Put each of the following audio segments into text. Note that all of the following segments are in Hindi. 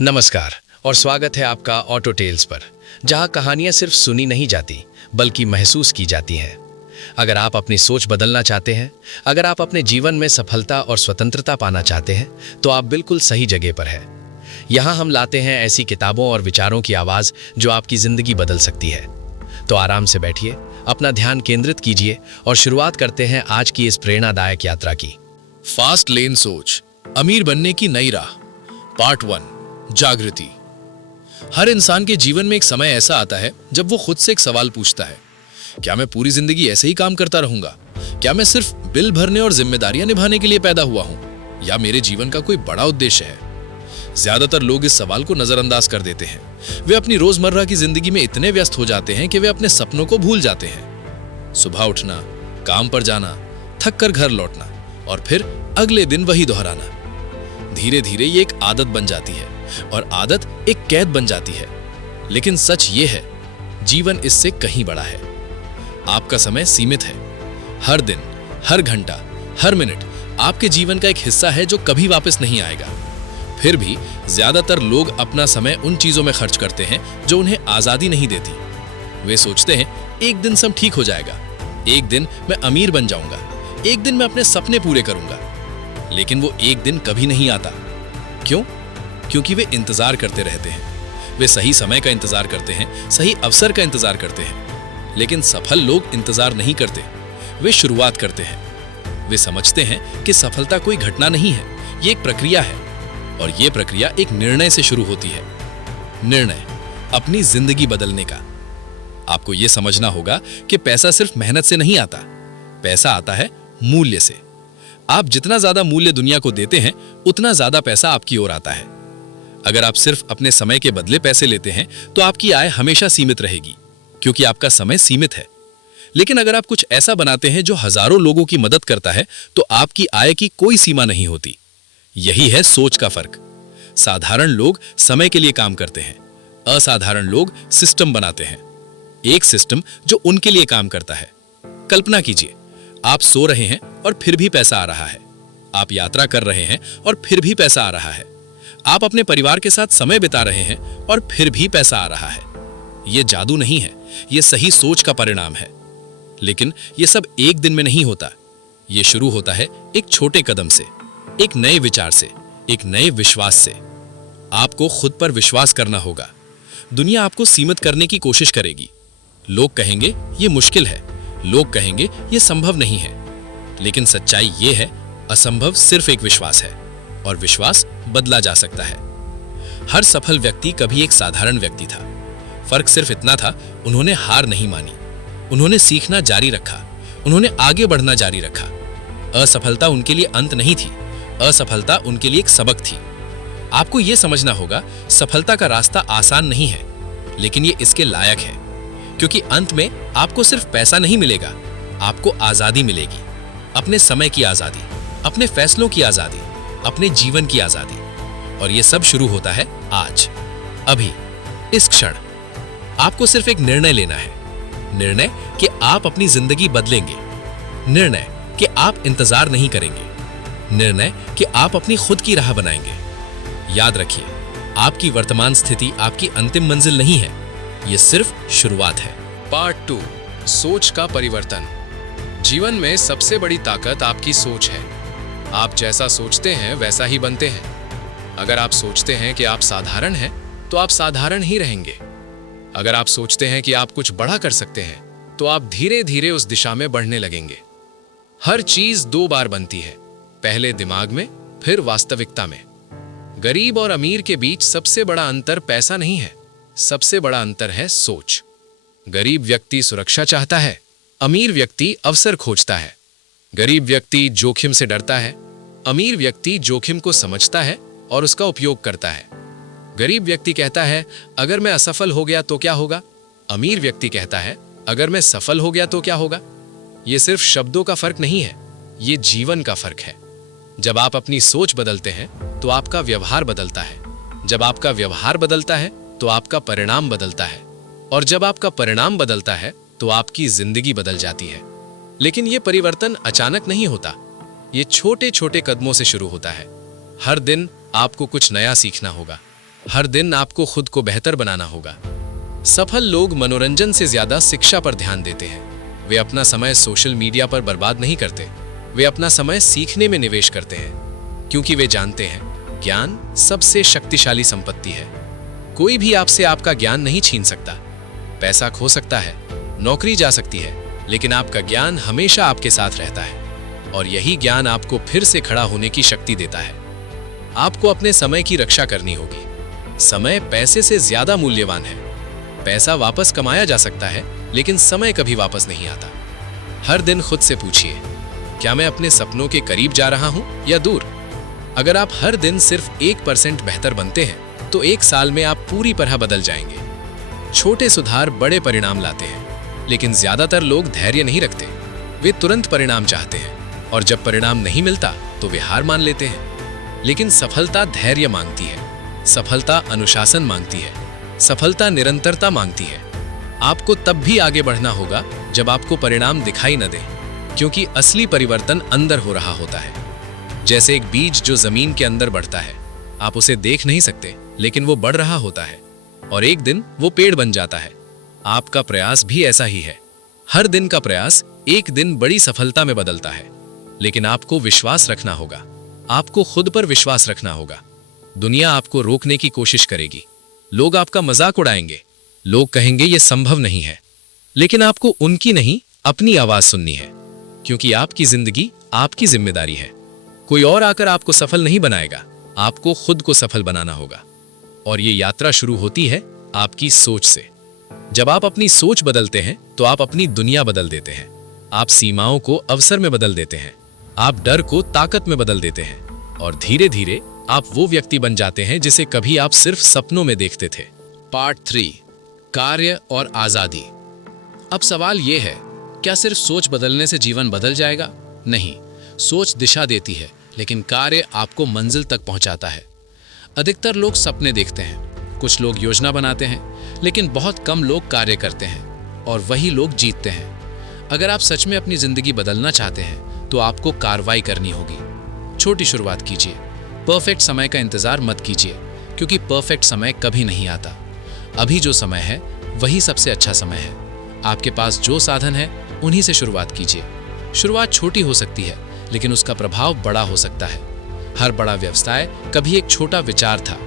नमस्कार और स्वागत है आपका ऑटो टेल्स पर, जहां कहानियां सिर्फ सुनी नहीं जाती बल्कि महसूस की जाती हैं। अगर आप अपनी सोच बदलना चाहते हैं, अगर आप अपने जीवन में सफलता और स्वतंत्रता पाना चाहते हैं, तो आप बिल्कुल सही जगह पर हैं। यहां हम लाते हैं ऐसी किताबों और विचारों की आवाज़ जो आपकी ज़िंदगी बदल सकती है। तो आराम से बैठिए, अपना ध्यान केंद्रित कीजिए और शुरुआत करते हैं आज की इस प्रेरणादायक यात्रा की। फास्ट लेन सोच, अमीर बनने की नई राह, पार्ट 1, जागृति। हर इंसान के जीवन में एक समय ऐसा आता है जब वो खुद से एक सवाल पूछता है, क्या मैं पूरी जिंदगी ऐसे ही काम करता रहूंगा? क्या मैं सिर्फ बिल भरने और जिम्मेदारियां निभाने के लिए पैदा हुआ हूं, या मेरे जीवन का कोई बड़ा उद्देश्य है? ज्यादातर लोग इस सवाल को नजरअंदाज कर देते हैं। वे अपनी रोजमर्रा की जिंदगी में इतने व्यस्त हो जाते हैं कि वे अपने सपनों को भूल जाते हैं। सुबह उठना, काम पर जाना, थक कर घर लौटना और फिर अगले दिन वही दोहराना। धीरे धीरे ये एक आदत बन जाती है और आदत एक कैद बन जाती है। लेकिन सच ये है, जीवन इससे कहीं बड़ा है। आपका समय सीमित है। हर दिन, हर घंटा, हर मिनट आपके जीवन का एक हिस्सा है जो कभी वापस नहीं आएगा। फिर भी ज्यादातर लोग अपना समय उन चीजों में खर्च करते हैं जो उन्हें आजादी नहीं देती। वे सोचते हैं, एक दिन सब ठीक हो जाएगा, एक दिन मैं अमीर बन जाऊंगा, एक दिन मैं अपने सपने पूरे करूंगा। लेकिन वो एक दिन कभी नहीं आता। क्यों? क्योंकि वे इंतजार करते रहते हैं। वे सही समय का इंतजार करते हैं, सही अवसर का इंतजार करते हैं। लेकिन सफल लोग इंतजार नहीं करते, वे शुरुआत करते हैं। वे समझते हैं कि सफलता कोई घटना नहीं है, ये एक प्रक्रिया है, और ये प्रक्रिया एक निर्णय से शुरू होती है। निर्णय, अपनी जिंदगी बदलने का। आपको यह समझना होगा कि पैसा सिर्फ मेहनत से नहीं आता, पैसा आता है मूल्य से। आप जितना ज्यादा मूल्य दुनिया को देते हैं, उतना ज्यादा पैसा आपकी ओर आता है। अगर आप सिर्फ अपने समय के बदले पैसे लेते हैं, तो आपकी आय हमेशा सीमित रहेगी, क्योंकि आपका समय सीमित है। लेकिन अगर आप कुछ ऐसा बनाते हैं जो हजारों लोगों की मदद करता है, तो आपकी आय की कोई सीमा नहीं होती। यही है सोच का फर्क। साधारण लोग समय के लिए काम करते हैं, असाधारण लोग सिस्टम बनाते हैं। एक सिस्टम जो उनके लिए काम करता है। कल्पना कीजिए, आप सो रहे हैं और फिर भी पैसा आ रहा है। आप यात्रा कर रहे हैं और फिर भी पैसा आ रहा है। आप अपने परिवार के साथ समय बिता रहे हैं और फिर भी पैसा आ रहा है। यह जादू नहीं है, यह सही सोच का परिणाम है। लेकिन यह सब एक दिन में नहीं होता। यह शुरू होता है एक छोटे कदम से, एक नए विचार से, एक नए विश्वास से। आपको खुद पर विश्वास करना होगा। दुनिया आपको सीमित करने की कोशिश करेगी। लोग कहेंगे यह मुश्किल है, लोग कहेंगे यह संभव नहीं है। लेकिन सच्चाई यह है, असंभव सिर्फ एक विश्वास है, और विश्वास बदला जा सकता है। हर सफल व्यक्ति कभी एक साधारण व्यक्ति था। फर्क सिर्फ इतना था, उन्होंने हार नहीं मानी, उन्होंने सीखना जारी रखा, उन्होंने आगे बढ़ना जारी रखा। असफलता उनके लिए अंत नहीं थी, असफलता उनके लिए एक सबक थी। आपको यह समझना होगा, सफलता का रास्ता आसान नहीं है, लेकिन यह इसके लायक है। क्योंकि अंत में आपको सिर्फ पैसा नहीं मिलेगा, आपको आजादी मिलेगी। अपने समय की आजादी, अपने फैसलों की आजादी, अपने जीवन की आजादी। और यह सब शुरू होता है आज, अभी, इस क्षण। आपको सिर्फ एक निर्णय लेना है। निर्णय कि आप अपनी जिंदगी बदलेंगे। निर्णय कि आप इंतजार नहीं करेंगे। निर्णय कि आप अपनी खुद की राह बनाएंगे। याद रखिए, आपकी वर्तमान स्थिति आपकी अंतिम मंजिल नहीं है, यह सिर्फ शुरुआत है। पार्ट 2, सोच का परिवर्तन। जीवन में सबसे बड़ी ताकत आपकी सोच है। आप जैसा सोचते हैं वैसा ही बनते हैं। अगर आप सोचते हैं कि आप साधारण हैं, तो आप साधारण ही रहेंगे। अगर आप सोचते हैं कि आप कुछ बड़ा कर सकते हैं, तो आप धीरे धीरे उस दिशा में बढ़ने लगेंगे। हर चीज 2 बार बनती है, पहले दिमाग में, फिर वास्तविकता में। गरीब और अमीर के बीच सबसे बड़ा अंतर पैसा नहीं है, सबसे बड़ा अंतर है सोच। गरीब व्यक्ति सुरक्षा चाहता है, अमीर व्यक्ति अवसर खोजता है। गरीब व्यक्ति जोखिम से डरता है, अमीर व्यक्ति जोखिम को समझता है और उसका उपयोग करता है। गरीब व्यक्ति कहता है, अगर मैं असफल हो गया तो क्या होगा? अमीर व्यक्ति कहता है, अगर मैं सफल हो गया तो क्या होगा? यह सिर्फ शब्दों का फर्क नहीं है, यह जीवन का फर्क है। जब आप अपनी सोच बदलते हैं, तो आपका व्यवहार बदलता है। जब आपका व्यवहार बदलता है, तो आपका परिणाम बदलता है। और जब आपका परिणाम बदलता है, तो आपकी जिंदगी बदल जाती है। लेकिन यह परिवर्तन अचानक नहीं होता, ये छोटे छोटे कदमों से शुरू होता है। हर दिन आपको कुछ नया सीखना होगा, हर दिन आपको खुद को बेहतर बनाना होगा। सफल लोग मनोरंजन से ज्यादा शिक्षा पर ध्यान देते हैं। वे अपना समय सोशल मीडिया पर बर्बाद नहीं करते, वे अपना समय सीखने में निवेश करते हैं, क्योंकि वे जानते हैं ज्ञान सबसे शक्तिशाली संपत्ति है। कोई भी आपसे आपका ज्ञान नहीं छीन सकता। पैसा खो सकता है, नौकरी जा सकती है, लेकिन आपका ज्ञान हमेशा आपके साथ रहता है, और यही ज्ञान आपको फिर से खड़ा होने की शक्ति देता है। आपको अपने समय की रक्षा करनी होगी। समय पैसे से ज्यादा मूल्यवान है। पैसा वापस कमाया जा सकता है, लेकिन समय कभी वापस नहीं आता। हर दिन खुद से पूछिए, क्या मैं अपने सपनों के करीब जा रहा हूं या दूर? अगर आप हर दिन सिर्फ 1% बेहतर बनते हैं तो 1 साल में आप पूरी तरह बदल जाएंगे। छोटे सुधार बड़े परिणाम लाते हैं, लेकिन ज्यादातर लोग धैर्य नहीं रखते। वे तुरंत परिणाम चाहते हैं, और जब परिणाम नहीं मिलता तो वे हार मान लेते हैं। लेकिन सफलता धैर्य मांगती है, सफलता अनुशासन मांगती है, सफलता निरंतरता मांगती है। आपको तब भी आगे बढ़ना होगा जब आपको परिणाम दिखाई न दे, क्योंकि असली परिवर्तन अंदर हो रहा होता है। जैसे एक बीज जो जमीन के अंदर बढ़ता है, आप उसे देख नहीं सकते, लेकिन वो बढ़ रहा होता है और एक दिन वो पेड़ बन जाता है। आपका प्रयास भी ऐसा ही है। हर दिन का प्रयास एक दिन बड़ी सफलता में बदलता है, लेकिन आपको विश्वास रखना होगा। आपको खुद पर विश्वास रखना होगा। दुनिया आपको रोकने की कोशिश करेगी, लोग आपका मजाक उड़ाएंगे, लोग कहेंगे ये संभव नहीं है, लेकिन आपको उनकी नहीं, अपनी आवाज सुननी है, क्योंकि आपकी जिंदगी आपकी जिम्मेदारी है। कोई और आकर आपको सफल नहीं बनाएगा, आपको खुद को सफल बनाना होगा। और ये यात्रा शुरू होती है आपकी सोच से। जब आप अपनी सोच बदलते हैं तो आप अपनी दुनिया बदल देते हैं। आप सीमाओं को अवसर में बदल देते हैं, आप डर को ताकत में बदल देते हैं, और धीरे धीरे आप वो व्यक्ति बन जाते हैं जिसे कभी आप सिर्फ सपनों में देखते थे। पार्ट 3, कार्य और आजादी। अब सवाल यह है, क्या सिर्फ सोच बदलने से जीवन बदल जाएगा? नहीं, सोच दिशा देती है, लेकिन कार्य आपको मंजिल तक पहुंचाता है। अधिकतर लोग सपने देखते हैं, कुछ लोग योजना बनाते हैं, लेकिन बहुत कम लोग कार्य करते हैं, और वही लोग जीतते हैं। अगर आप सच में अपनी जिंदगी बदलना चाहते हैं तो आपको कार्रवाई करनी होगी। छोटी शुरुआत कीजिए। परफेक्ट समय का इंतजार मत कीजिए, क्योंकि परफेक्ट समय कभी नहीं आता। अभी जो समय है वही सबसे अच्छा समय है। आपके पास जो साधन है उन्हीं से शुरुआत कीजिए। शुरुआत छोटी हो सकती है, लेकिन उसका प्रभाव बड़ा हो सकता है। हर बड़ा व्यवसाय कभी एक छोटा विचार था,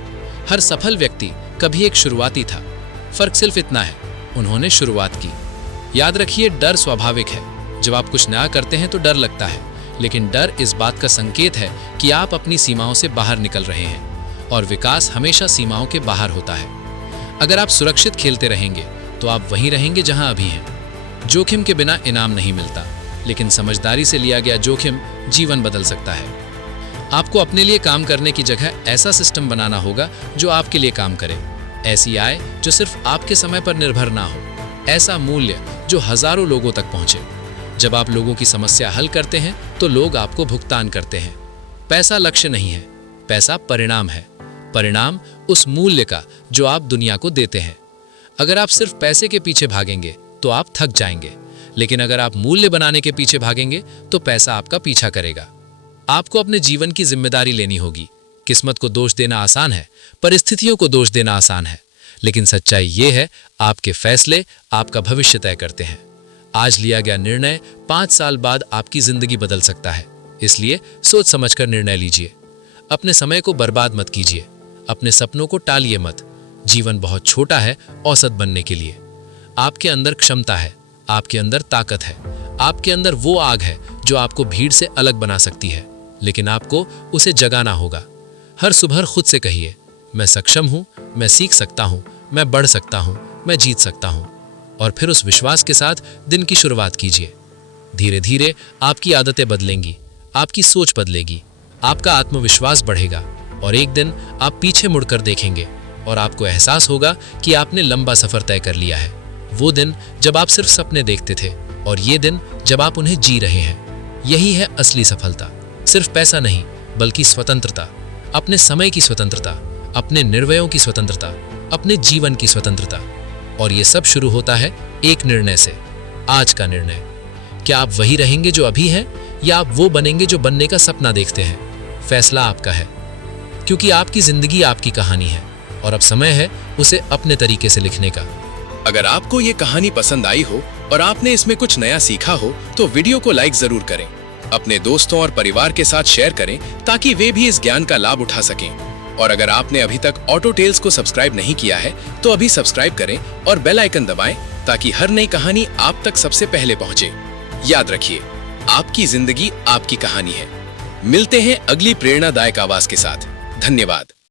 हर सफल व्यक्ति कभी एक शुरुआती था। फर्क सिर्फ इतना है, उन्होंने शुरुआत की। याद रखिए, डर स्वाभाविक है। जब आप कुछ नया करते हैं तो डर लगता है, लेकिन डर इस बात का संकेत है कि आप अपनी सीमाओं से बाहर निकल रहे हैं, और विकास हमेशा सीमाओं के बाहर होता है। अगर आप सुरक्षित खेलते रहेंगे तो आप वहीं रहेंगे जहां अभी हैं। जोखिम के बिना इनाम नहीं मिलता, लेकिन समझदारी से लिया गया जोखिम जीवन बदल सकता है। आपको अपने लिए काम करने की जगह ऐसा सिस्टम बनाना होगा जो आपके लिए काम करे। ऐसी आय जो सिर्फ आपके समय पर निर्भर ना हो, ऐसा मूल्य जो हजारों लोगों तक पहुंचे। जब आप लोगों की समस्या हल करते हैं तो लोग आपको भुगतान करते हैं। पैसा लक्ष्य नहीं है, पैसा परिणाम है। परिणाम उस मूल्य का जो आप दुनिया को देते हैं। अगर आप सिर्फ पैसे के पीछे भागेंगे तो आप थक जाएंगे, लेकिन अगर आप मूल्य बनाने के पीछे भागेंगे तो पैसा आपका पीछा करेगा। आपको अपने जीवन की जिम्मेदारी लेनी होगी। किस्मत को दोष देना आसान है, परिस्थितियों को दोष देना आसान है, लेकिन सच्चाई ये है, आपके फैसले आपका भविष्य तय करते हैं। आज लिया गया निर्णय 5 साल बाद आपकी जिंदगी बदल सकता है। इसलिए सोच समझकर निर्णय लीजिए। अपने समय को बर्बाद मत कीजिए, अपने सपनों को टालिए मत। जीवन बहुत छोटा है औसत बनने के लिए। आपके अंदर क्षमता है, आपके अंदर ताकत है, आपके अंदर वो आग है जो आपको भीड़ से अलग बना सकती है, लेकिन आपको उसे जगाना होगा। हर सुबह खुद से कहिए, मैं सक्षम हूं, मैं सीख सकता हूं, मैं बढ़ सकता हूं, मैं जीत सकता हूं। और फिर उस विश्वास के साथ दिन की शुरुआत कीजिए। धीरे धीरे आपकी आदतें बदलेंगी, आपकी सोच बदलेगी, आपका आत्मविश्वास बढ़ेगा, और एक दिन आप पीछे मुड़कर देखेंगे और आपको एहसास होगा कि आपने लंबा सफर तय कर लिया है। वो दिन जब आप सिर्फ सपने देखते थे, और ये दिन जब आप उन्हें जी रहे हैं। यही है असली सफलता। सिर्फ पैसा नहीं, बल्कि स्वतंत्रता, अपने समय की स्वतंत्रता, अपने निर्णयों की स्वतंत्रता, अपने जीवन की स्वतंत्रता। और ये सब शुरू होता है एक निर्णय से, आज का निर्णय। क्या आप वही रहेंगे जो अभी हैं, या आप वो बनेंगे जो बनने का सपना देखते हैं? फैसला आपका है, क्योंकि आपकी जिंदगी आपकी कहानी है। और अब समय है उसे अपने तरीके से लिखने का। अगर आपको ये कहानी पसंद आई हो और आपने इसमें कुछ नया सीखा हो तो वीडियो को लाइक जरूर करें। अपने दोस्तों और परिवार के साथ शेयर करें ताकि वे भी इस ज्ञान का लाभ उठा सकें। और अगर आपने अभी तक ऑटो टेल्स को सब्सक्राइब नहीं किया है तो अभी सब्सक्राइब करें और बेल आइकन दबाएं ताकि हर नई कहानी आप तक सबसे पहले पहुंचे। याद रखिए, आपकी जिंदगी आपकी कहानी है। मिलते हैं अगली प्रेरणादायक आवाज के साथ। धन्यवाद।